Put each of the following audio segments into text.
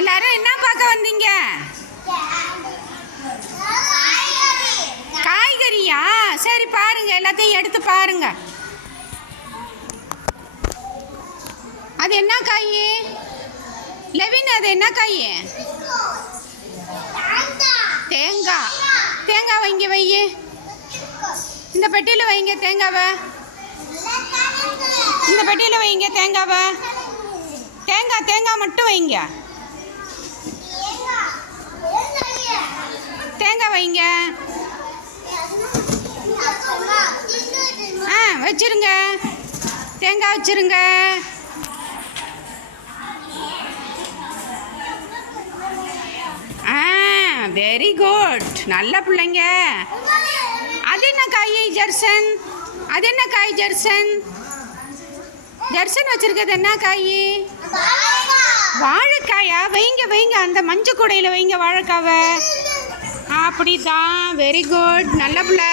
எல்லாரும் என்ன பார்க்க வந்தீங்க? காய்கறியா? சரி பாருங்க. எல்லாத்தையும் எடுத்து பாருங்க. அது என்ன காய்? லெவின் அது என்ன காய்? தேங்காய் தேங்காய் வைங்க வை. இந்த பெட்டியில் வைங்க தேங்காவை. இந்த பெட்டியில் வைங்க தேங்காவை. தேங்காய் தேங்காய் மட்டும் வைங்க. தேங்காய் வைங்க. ஆ வச்சிருங்க. தேங்காய் வச்சிருங்க. ஆ வெரி குட் நல்ல பிள்ளைங்க. அது என்ன காய் ஜெர்சன்? அது என்ன காய் ஜெர்சன்? தர்ஷன் வச்சிருக்கிறது என்ன காய்? வாழைக்காயா? வைங்க வைங்க. அந்த மஞ்சள் கூடையில் வைங்க வாழைக்காவை. அப்படிதான் வெரி குட் நல்ல பிள்ளை.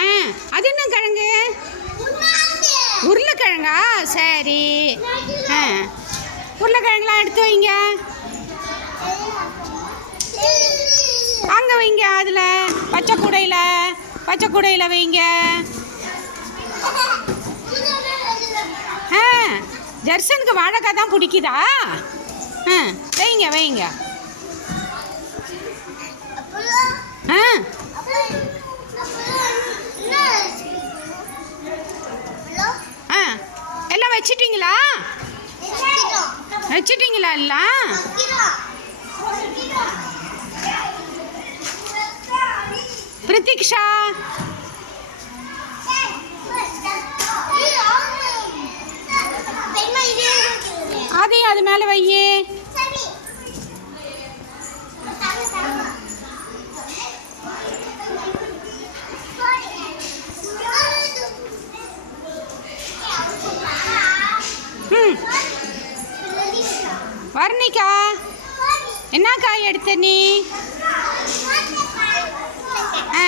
ஆ அது என்ன கிழங்கு? உருளைக்கிழங்கா? சரி. ஆ உருளைக்கிழங்குலாம் எடுத்து வைங்க. அங்கே வைங்க. அதில் பச்சை கூடையில் பச்சை கூடையில் வைங்க. ஆ ஜெர்சனுக்கு வாழைக்காய் தான் பிடிக்குதா? ஆ வைங்க வைங்க. ஆ. ஆ எல்லாம் வச்சிட்டிங்களா? வச்சிட்டிங்களா எல்லாம்? பிரதீக்ஷா அது மேலே வையே. ம். வர்ணிகா என்ன காய் எடுத்த நீ? ஆ.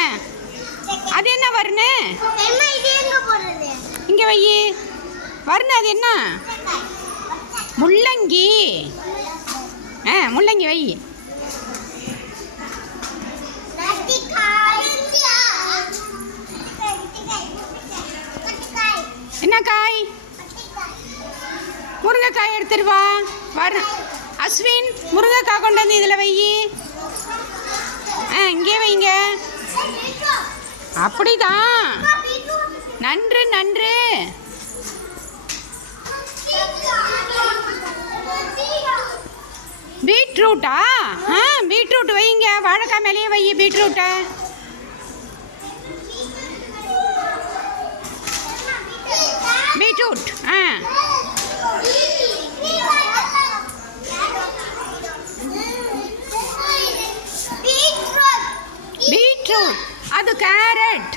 அது என்ன வர்ணு? இங்கே வையி. வர்ணு அது என்ன? முள்ளங்கி. ஆ முள்ளங்கி வை. என்ன காய்? முருங்கைக்காய் எடுத்துட்டு வா. வர. அஸ்வின் முருங்கைக்காய் கொண்டு வந்து இதில் வை. ஆ இங்கே வைங்க. அப்படிதான். நன்று நன்று. பீட்ரூட்டா? ஆ பீட்ரூட் வைங்க. வாழைக்காய் மேலேயே வை பீட்ரூட்டை. பீட்ரூட் ஆ. பீட்ரூட் அது கேரட்.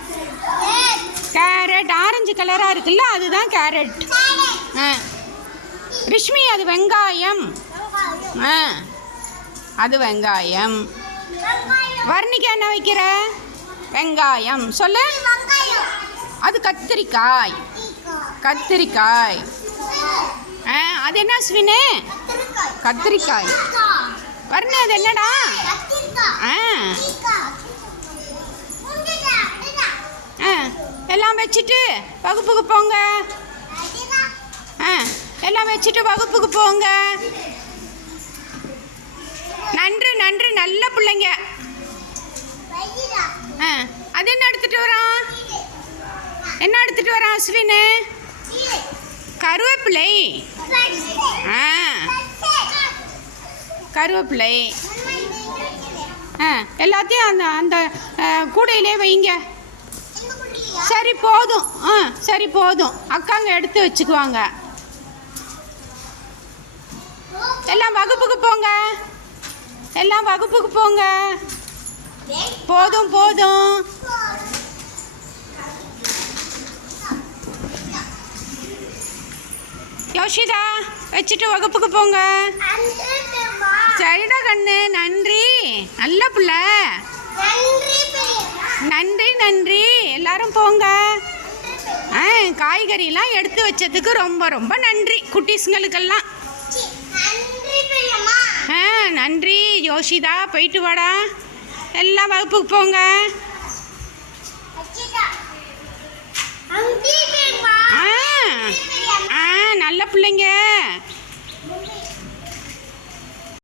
கேரட் ஆரஞ்சு கலராக இருக்குல்ல அதுதான் கேரட். ஆ. ரிஷ்மி அது வெங்காயம். ஆ. அது வெங்காயம். வர்ணிக்கா என்ன வைக்கிற? வெங்காயம். சொல்லு. அது கத்திரிக்காய். கத்திரிக்காய். ஆ அது என்ன ஸ்வினு கத்திரிக்காய். வர்ண அது என்னடா? ஆ. ஆ எல்லாம் வச்சுட்டு வகுப்புக்கு போங்க. ஆ எல்லாம் வச்சுட்டு வகுப்புக்கு போங்க. நன்று நன்று நல்ல பிள்ளைங்க. ஆ அது என்ன எடுத்துட்டு வரான்? என்ன எடுத்துட்டு வரான் அஸ்வினு? கருவேப்பிலை. ஆ. கருவேப்பிலை. ஆ எல்லாத்தையும் அந்த அந்த கூடையிலே வைங்க. சரி போதும். ஆ சரி போதும். அக்காங்க எடுத்து வச்சுக்குவாங்க. எல்லாம் வகுப்புக்கு போங்க. எல்லாம் வகுப்புக்கு போங்க. போதும் போதும். யோஷிதா வச்சுட்டு வகுப்புக்கு போங்க. சரிடா கண்ணு நன்றி. நல்ல பிள்ளை. நன்றி நன்றி. எல்லாரும் போங்க. ஆ காய்கறிலாம் எடுத்து வச்சதுக்கு ரொம்ப ரொம்ப நன்றி குட்டீஸுங்களுக்கெல்லாம் நன்றி யோஷிதா. போயிட்டு வாடா. எல்லாம் வகுப்புக்கு போங்க. ஆ. ஆ நல்ல பிள்ளைங்க.